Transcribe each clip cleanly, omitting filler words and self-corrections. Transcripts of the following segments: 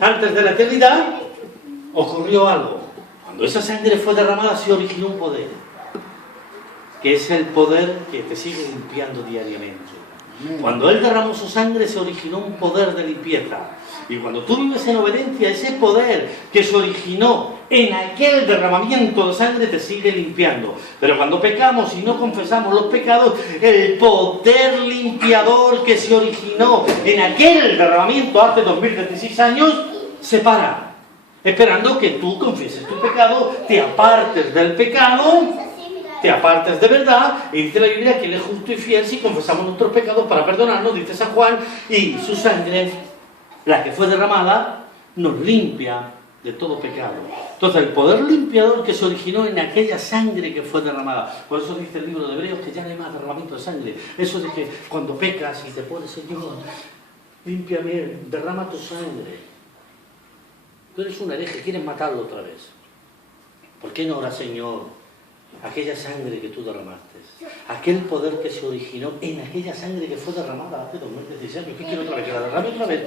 antes de la eternidad, ocurrió algo. Cuando esa sangre fue derramada se originó un poder, que es el poder que te sigue limpiando diariamente. Cuando Él derramó su sangre se originó un poder de limpieza. Y cuando tú vives en obediencia, ese poder que se originó en aquel derramamiento de sangre te sigue limpiando. Pero cuando pecamos y no confesamos los pecados, el poder limpiador que se originó en aquel derramamiento hace 2036 años se para, esperando que tú confieses tu pecado, te apartes del pecado, te apartes de verdad, y dice la Biblia que Él es justo y fiel si confesamos nuestros pecados para perdonarnos, dice San Juan, y su sangre, la que fue derramada, nos limpia de todo pecado. Entonces el poder limpiador que se originó en aquella sangre que fue derramada, por eso dice el libro de Hebreos que ya no hay más derramamiento de sangre, eso de que cuando pecas y te pones, Señor, límpiame, derrama tu sangre. Tú eres un hereje, quieres matarlo otra vez. ¿Por qué no oras, Señor? Aquella sangre que tú derramaste, aquel poder que se originó en aquella sangre que fue derramada hace 2016 años. ¿Qué quiero otra vez? ¿Que la derrame otra vez?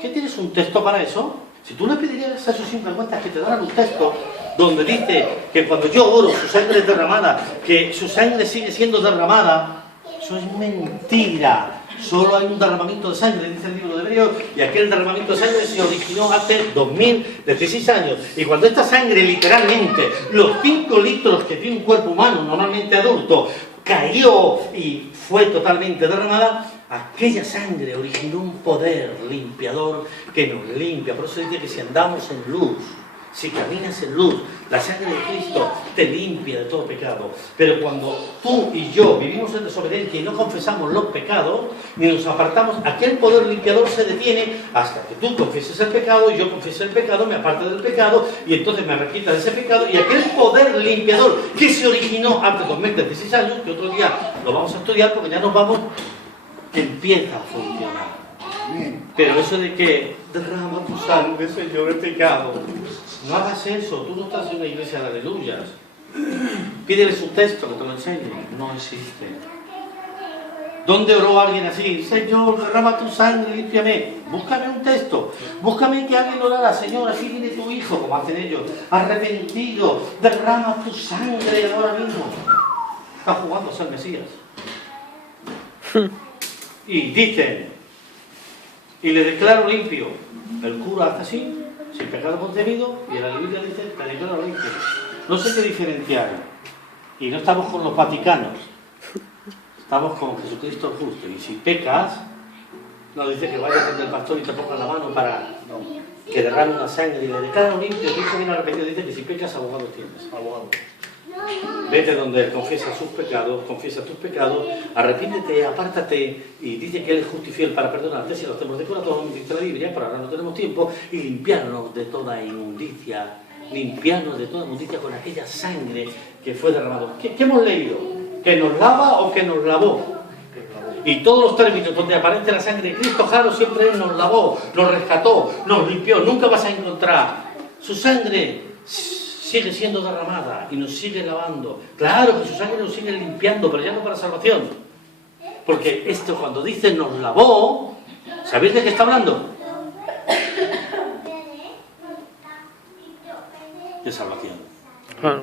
¿Qué tienes un texto para eso? Si tú le pedirías a esos sinvergüenzas que te daran un texto donde dice que cuando yo oro su sangre es derramada, que su sangre sigue siendo derramada, eso es mentira. Solo hay un derramamiento de sangre, dice el libro de Hebreos, y aquel derramamiento de sangre se originó hace 2016 años. Y cuando esta sangre, literalmente, los 5 litros que tiene un cuerpo humano, normalmente adulto, cayó y fue totalmente derramada, aquella sangre originó un poder limpiador que nos limpia. Por eso dice que si andamos en luz, si caminas en luz, la sangre de Cristo te limpia de todo pecado. Pero cuando tú y yo vivimos en desobediencia y no confesamos los pecados, ni nos apartamos, aquel poder limpiador se detiene hasta que tú confieses el pecado, y yo confieso el pecado, me aparte del pecado, y entonces me arrepiento de ese pecado, y aquel poder limpiador que se originó hace 2016 años, que otro día lo vamos a estudiar porque ya nos vamos, empieza a funcionar. Pero eso de que derrama tu sangre, Señor, el pecado, no hagas eso. Tú no estás en una iglesia de aleluyas. Pídeles un texto que te lo enseñe. No existe. ¿Dónde oró alguien así? Señor, derrama tu sangre, límpiame. Búscame un texto. Búscame que alguien orara. Señor, así viene tu hijo, como hacen ellos, arrepentido. Derrama tu sangre ahora mismo. Está jugando a ser Mesías. Y dicen, y le declaro limpio. El cura hace así, sin pecado concebido, y en la Biblia dice, te declaro limpio. No sé qué diferenciar. Y no estamos con los vaticanos, estamos con Jesucristo justo. Y si pecas, no dice que vayas donde el pastor y te ponga la mano para que derrame una sangre y le declaro limpio. Dice bien arrepentido, dice que si pecas, abogado tienes. Abogado. Vete donde Él confiesa sus pecados, confiesa tus pecados, arrepíntete, apártate, y dice que Él es justo y fiel para perdonarte si lo hacemos de corazón, dice la Biblia, pero ahora no tenemos tiempo, y limpiarnos de toda inmundicia, limpiarnos de toda inmundicia con aquella sangre que fue derramada. ¿Qué hemos leído? ¿Que nos lava o que nos lavó? Y todos los términos donde aparece la sangre de Cristo, claro, siempre Él nos lavó, nos rescató, nos limpió. Nunca vas a encontrar su sangre sigue siendo derramada y nos sigue lavando. Claro que su sangre nos sigue limpiando, pero ya no para salvación. Porque esto cuando dice nos lavó, ¿sabéis de qué está hablando? De salvación.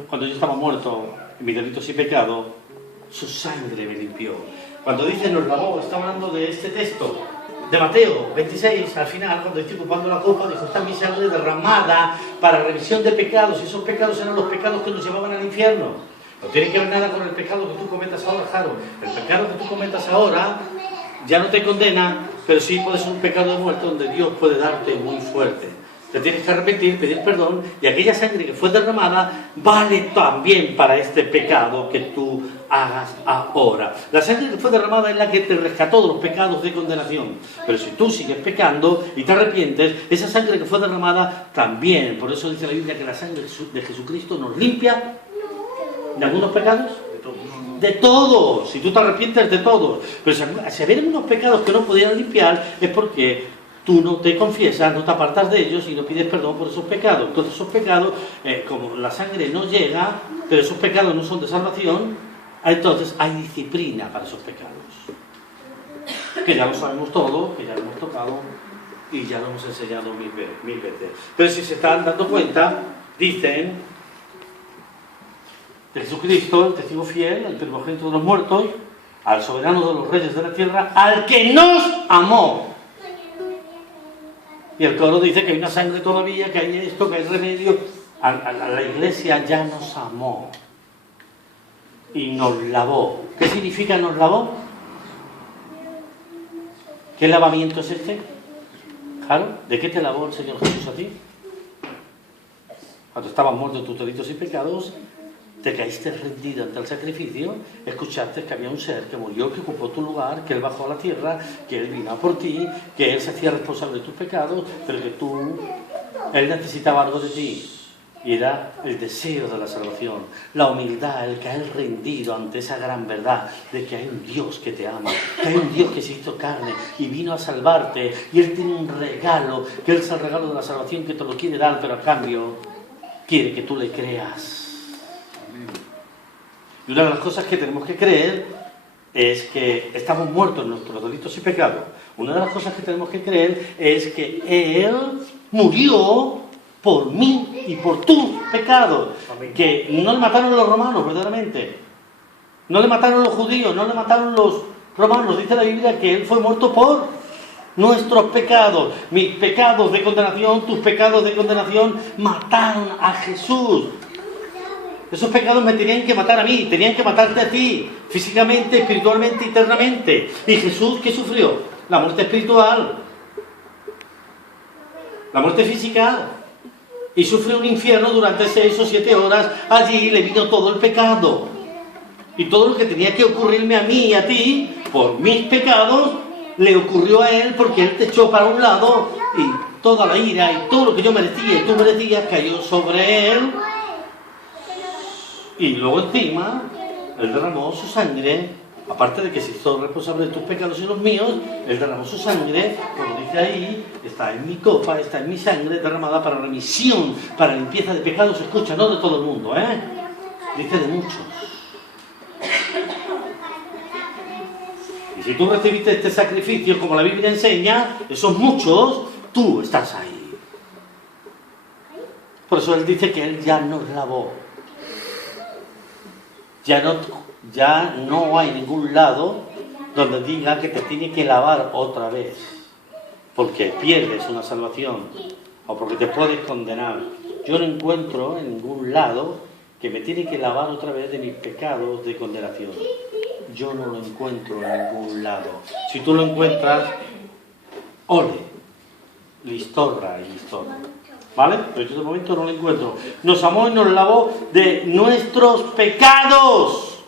Cuando yo estaba muerto en mis delitos y pecados, su sangre me limpió. Cuando dice nos lavó, está hablando de este texto de Mateo 26, al final, cuando estoy ocupando la copa, dijo, está mi sangre derramada para remisión de pecados, y esos pecados eran los pecados que nos llevaban al infierno. No tiene que ver nada con el pecado que tú cometas ahora, Jaro. El pecado que tú cometas ahora ya no te condena, pero sí puede ser un pecado de muerte donde Dios puede darte muy fuerte. Te tienes que arrepentir, pedir perdón, y aquella sangre que fue derramada vale también para este pecado que tú hagas ahora. La sangre que fue derramada es la que te rescató de los pecados de condenación. Pero si tú sigues pecando y te arrepientes, esa sangre que fue derramada también. Por eso dice la Biblia que la sangre de Jesucristo nos limpia de algunos pecados. De todos. Si tú te arrepientes, de todos. Pero si había unos pecados que no podían limpiar, es porque tú no te confiesas, no te apartas de ellos y no pides perdón por esos pecados. Entonces esos pecados, como la sangre no llega, pero esos pecados no son de salvación, entonces hay disciplina para esos pecados. Que ya lo sabemos todos, que ya lo hemos tocado y ya lo hemos enseñado mil veces. Pero si se están dando cuenta, dicen de Jesucristo, el testigo fiel, el primogénito de los muertos, al soberano de los reyes de la tierra, al que nos amó. Y el coro dice que hay una sangre todavía, que hay esto, que hay remedio. A la iglesia ya nos amó y nos lavó. ¿Qué significa nos lavó? ¿Qué lavamiento es este? Claro, ¿de qué te lavó el Señor Jesús a ti? Cuando estabas muerto en tus delitos y pecados, te caíste rendido ante el sacrificio, escuchaste que había un ser que murió, que ocupó tu lugar, que Él bajó a la tierra, que Él vino por ti, que Él se hacía responsable de tus pecados, pero que Él necesitaba algo de ti. Y era el deseo de la salvación, la humildad, el caer rendido ante esa gran verdad de que hay un Dios que te ama, que hay un Dios que se hizo carne y vino a salvarte, y Él tiene un regalo, que Él es el regalo de la salvación, que te lo quiere dar, pero a cambio quiere que tú le creas. Y una de las cosas que tenemos que creer es que estamos muertos en nuestros delitos y pecados. Una de las cosas que tenemos que creer es que Él murió por mí y por tu pecado. Que no le mataron los romanos, verdaderamente. No le mataron los judíos, no le mataron los romanos. Dice la Biblia que Él fue muerto por nuestros pecados. Mis pecados de condenación, tus pecados de condenación, mataron a Jesús. Esos pecados me tenían que matar a mí, tenían que matarte a ti, físicamente, espiritualmente, eternamente. ¿Y Jesús qué sufrió? La muerte espiritual, la muerte física. Y sufrió un infierno durante 6 o 7 horas. Allí le vino todo el pecado. Y todo lo que tenía que ocurrirme a mí y a ti, por mis pecados, le ocurrió a Él, porque Él te echó para un lado y toda la ira y todo lo que yo merecía y tú merecías cayó sobre Él. Y luego encima, Él derramó su sangre, aparte de que se hizo responsable de tus pecados y los míos, Él derramó su sangre, como dice ahí, está en mi copa, está en mi sangre, derramada para remisión, para limpieza de pecados, escucha, no de todo el mundo, dice de muchos. Y si tú recibiste este sacrificio, como la Biblia enseña, esos muchos, tú estás ahí. Por eso Él dice que Él ya nos lavó. Ya no hay ningún lado donde diga que te tiene que lavar otra vez, porque pierdes una salvación o porque te puedes condenar. Yo no encuentro en ningún lado que me tiene que lavar otra vez de mis pecados de condenación. Yo no lo encuentro en ningún lado. Si tú lo encuentras, ole, listorra y listorra. ¿Vale? Pero yo de momento no lo encuentro. Nos amó y nos lavó de nuestros pecados.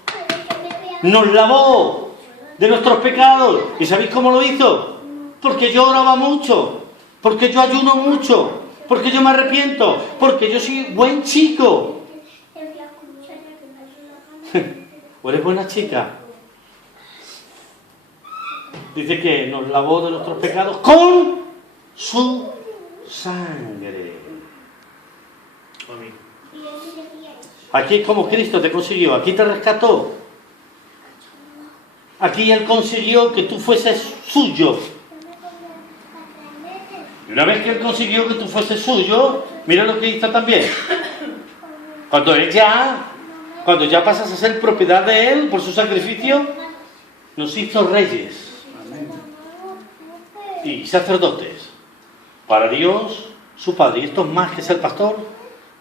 Nos lavó de nuestros pecados. ¿Y sabéis cómo lo hizo? Porque yo oraba mucho, porque yo ayuno mucho, porque yo me arrepiento, porque yo soy buen chico. ¿O eres buena chica? Dice que nos lavó de nuestros pecados con su sangre. Aquí es como Cristo te consiguió, aquí te rescató. Aquí Él consiguió que tú fueses suyo. Y una vez que Él consiguió que tú fueses suyo, mira lo que hizo también. Cuando ya pasas a ser propiedad de Él por su sacrificio, nos hizo reyes y sacerdotes para Dios, su Padre. Y esto es más que ser pastor,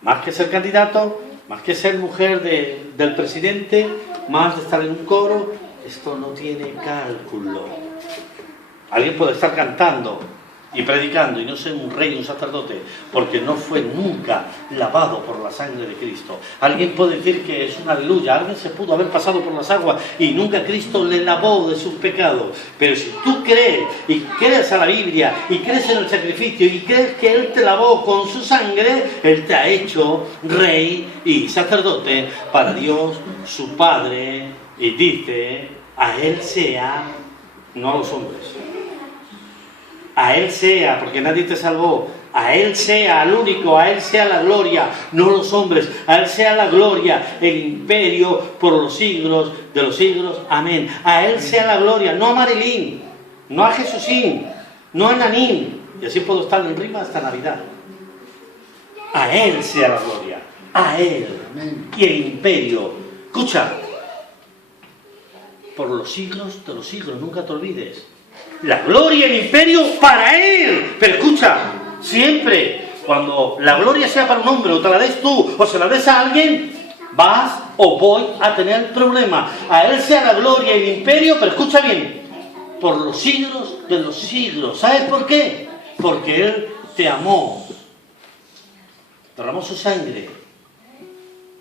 más que ser candidato, más que ser mujer del presidente, más de estar en un coro. Esto no tiene cálculo. Alguien puede estar cantando y predicando y no ser un rey, un sacerdote, porque no fue nunca lavado por la sangre de Cristo. Alguien puede decir que es una aleluya, alguien se pudo haber pasado por las aguas y nunca Cristo le lavó de sus pecados. Pero si tú crees y crees a la Biblia y crees en el sacrificio y crees que Él te lavó con su sangre, Él te ha hecho rey y sacerdote para Dios, su Padre, y dice, a Él sea, no a los hombres. A Él sea, porque nadie te salvó. A Él sea, al único, a Él sea la gloria, no los hombres. A Él sea la gloria, el imperio por los siglos de los siglos. Amén. A Él sea la gloria, no a Marilyn, no a Jesucín, no a Nanín, Y así puedo estar en rima hasta Navidad. A Él sea la gloria. A Él. Y el imperio. Escucha. Por los siglos de los siglos, nunca te olvides. La gloria y el imperio para Él. Pero escucha, siempre, cuando la gloria sea para un hombre, o te la des tú, o se la des a alguien, vas o voy a tener problemas. A Él sea la gloria y el imperio, pero escucha bien, por los siglos de los siglos. ¿Sabes por qué? Porque Él te amó, derramó su sangre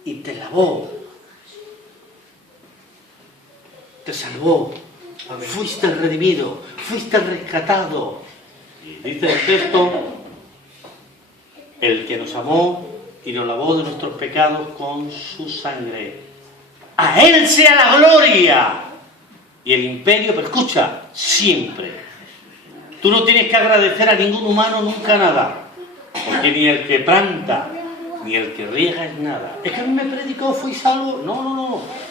y te lavó, te salvó. Fuiste el redimido, fuiste el rescatado. Y dice el texto, el que nos amó y nos lavó de nuestros pecados con su sangre. A Él sea la gloria y el imperio, pero escucha, siempre. Tú no tienes que agradecer a ningún humano nunca nada, porque ni el que planta ni el que riega es nada. Es que a mí me predicó, fui salvo. No, no, no.